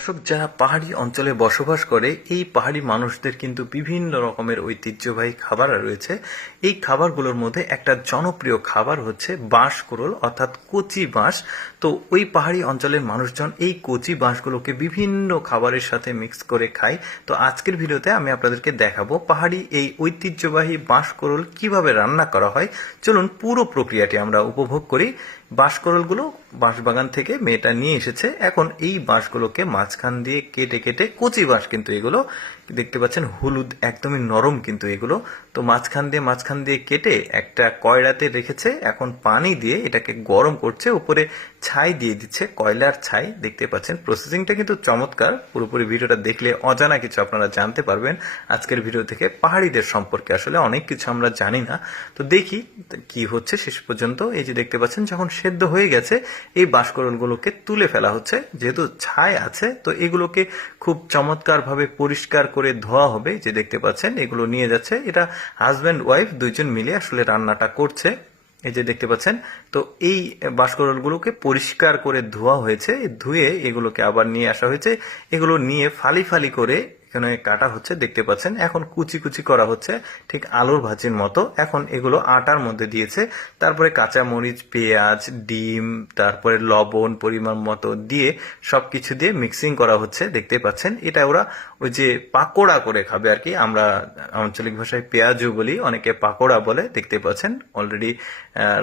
দর্শক, যারা পাহাড়ি অঞ্চলে বসবাস করে এই পাহাড়ি মানুষদের কিন্তু বিভিন্ন রকমের ঐতিহ্যবাহী খাবার রয়েছে। এই খাবারগুলোর মধ্যে একটা জনপ্রিয় খাবার হচ্ছে বাঁশকুড়োল অর্থাৎ কচি বাঁশ। তো ওই পাহাড়ি অঞ্চলের মানুষজন এই কচি বাঁশগুলোকে বিভিন্ন খাবারের সাথে মিক্স করে খায়। তো আজকের ভিডিওতে আমি আপনাদেরকে দেখাবো পাহাড়ি এই ঐতিহ্যবাহী বাঁশকুড়োল কিভাবে রান্না করা হয়। চলুন পুরো প্রক্রিয়াটি আমরা উপভোগ করি। বাঁশকুড়োলগুলো বাঁশবাগান থেকে মেয়েটা নিয়ে এসেছে। এখন এই বাঁশগুলোকে মাঝখান দিয়ে কেটে কেটে, কচি বাঁশ কিন্তু এগুলো দেখতে পাচ্ছেন, হলুদ একদমই নরম কিন্তু এগুলো। তো মাঝখান দিয়ে কেটে একটা কয়লাতে রেখেছে। এখন পানি দিয়ে এটাকে গরম করছে, উপরে ছাই দিয়ে দিচ্ছে, কয়লার ছাই। দেখতে পাচ্ছেন প্রসেসিংটা কিন্তু চমৎকার। পুরোপুরি ভিডিওটা দেখলে অজানা কিছু আপনারা জানতে পারবেন আজকের ভিডিও থেকে। পাহাড়িদের সম্পর্কে আসলে অনেক কিছু আমরা জানি না। তো দেখি কি হচ্ছে শেষ পর্যন্ত। এই যে দেখতে পাচ্ছেন যখন সেদ্ধ হয়ে গেছে, এই বাঁশকুড়োলগুলোকে তুলে ফেলা হচ্ছে। যেহেতু ছাই আছে তো এগুলোকে খুব চমৎকার ভাবে পরিষ্কার করে ধোয়া হবে। যে দেখতে পাচ্ছেন এগুলো নিয়ে যাচ্ছে, এটা হাজব্যান্ড ওয়াইফ দুইজন মিলে আসলে রান্নাটা করছে। এই যে দেখতে পাচ্ছেন, তো এই বাঁশকুড়োলগুলোকে পরিষ্কার করে ধোয়া হয়েছে। ধুয়ে এগুলোকে আবার নিয়ে আসা হয়েছে। এগুলো নিয়ে ফালি ফালি করে এখানে কাটা হচ্ছে, দেখতে পাচ্ছেন। এখন কুচি কুচি করা হচ্ছে ঠিক আলুর ভাজির মতো। এখন এগুলো আটার মধ্যে দিয়েছে, তারপরে কাঁচা মরিচ, পেঁয়াজ, ডিম, তারপরে লবণ পরিমাণ মতো দিয়ে সবকিছু দিয়ে মিক্সিং করা হচ্ছে। দেখতে পাচ্ছেন এটা ওরা ওই যে পাকোড়া করে খাবে আর কি। আমরা আঞ্চলিক ভাষায় পেঁয়াজু বলি, অনেকে পাকোড়া বলে। দেখতে পাচ্ছেন অলরেডি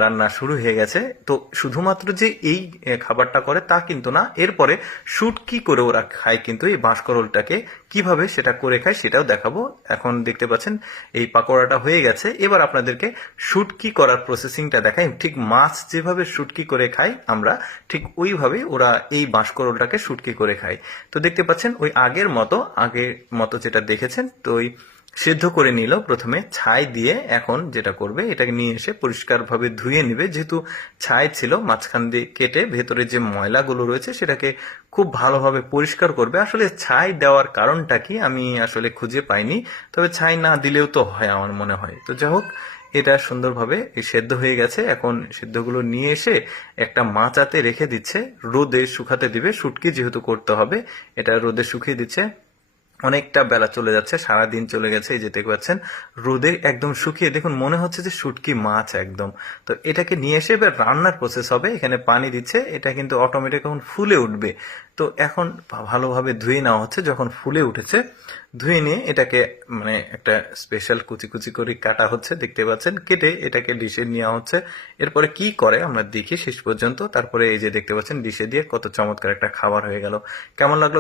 রান্না শুরু হয়ে গেছে। তো শুধুমাত্র যে এই খাবারটা করে তা কিন্তু না, এরপরে শুটকি করে ওরা খায় কিন্তু এই বাঁশকুড়োলটাকে। কিভাবে সেটা করে খায় সেটাও দেখাবো। এখন দেখতে পাচ্ছেন এই পাকোড়াটা হয়ে গেছে। এবার আপনাদেরকে শুটকি করার প্রসেসিংটা দেখাই। ঠিক মাছ যেভাবে শুটকি করে খাই আমরা, ঠিক ওইভাবেই ওরা এই বাঁশকুড়োলটাকে শুটকি করে খায়। তো দেখতে পাচ্ছেন ওই আগের মতো যেটা দেখেছেন, তো ওই সেদ্ধ করে নিল প্রথমে ছাই দিয়ে। এখন যেটা করবে, এটাকে নিয়ে এসে পরিষ্কারভাবে ধুয়ে নিবে। যেহেতু ছাই ছিল, মাঝখান দিয়ে কেটে ভেতরে যে ময়লাগুলো রয়েছে সেটাকে খুব ভালোভাবে পরিষ্কার করবে। আসলে ছাই দেওয়ার কারণটা কি আমি আসলে খুঁজে পাইনি, তবে ছাই না দিলেও তো হয় আমার মনে হয়। তো যাই হোক, এটা সুন্দরভাবে সেদ্ধ হয়ে গেছে। এখন সেদ্ধগুলো নিয়ে এসে একটা মাচাতে রেখে দিচ্ছে, রোদে শুকাতে দিবে। শুটকি যেহেতু করতে হবে, এটা রোদে শুকিয়ে দিচ্ছে। অনেকটা বেলা চলে যাচ্ছে, সারাদিন চলে গেছে। এই যে দেখতে পাচ্ছেন রোদে একদম শুকিয়ে, দেখুন মনে হচ্ছে যে শুটকি মাছ একদম। তো এটাকে নিয়ে এসে এবার রান্নার প্রসেস হবে। এখানে পানি দিচ্ছে, এটা কিন্তু অটোমেটিক এখন ফুলে উঠবে। তো এখন ভালোভাবে ধুয়ে নেওয়া হচ্ছে। যখন ফুলে উঠেছে, ধুয়ে নিয়ে এটাকে মানে একটা স্পেশাল কুচি কুচি করে কাটা হচ্ছে, দেখতে পাচ্ছেন। কেটে এটাকে ডিশে নেওয়া হচ্ছে। এরপরে কি করে আমরা দেখি শেষ পর্যন্ত। তারপরে এই যে দেখতে পাচ্ছেন ডিশে দিয়ে কত চমৎকার একটা খাবার হয়ে গেল। কেমন লাগলো?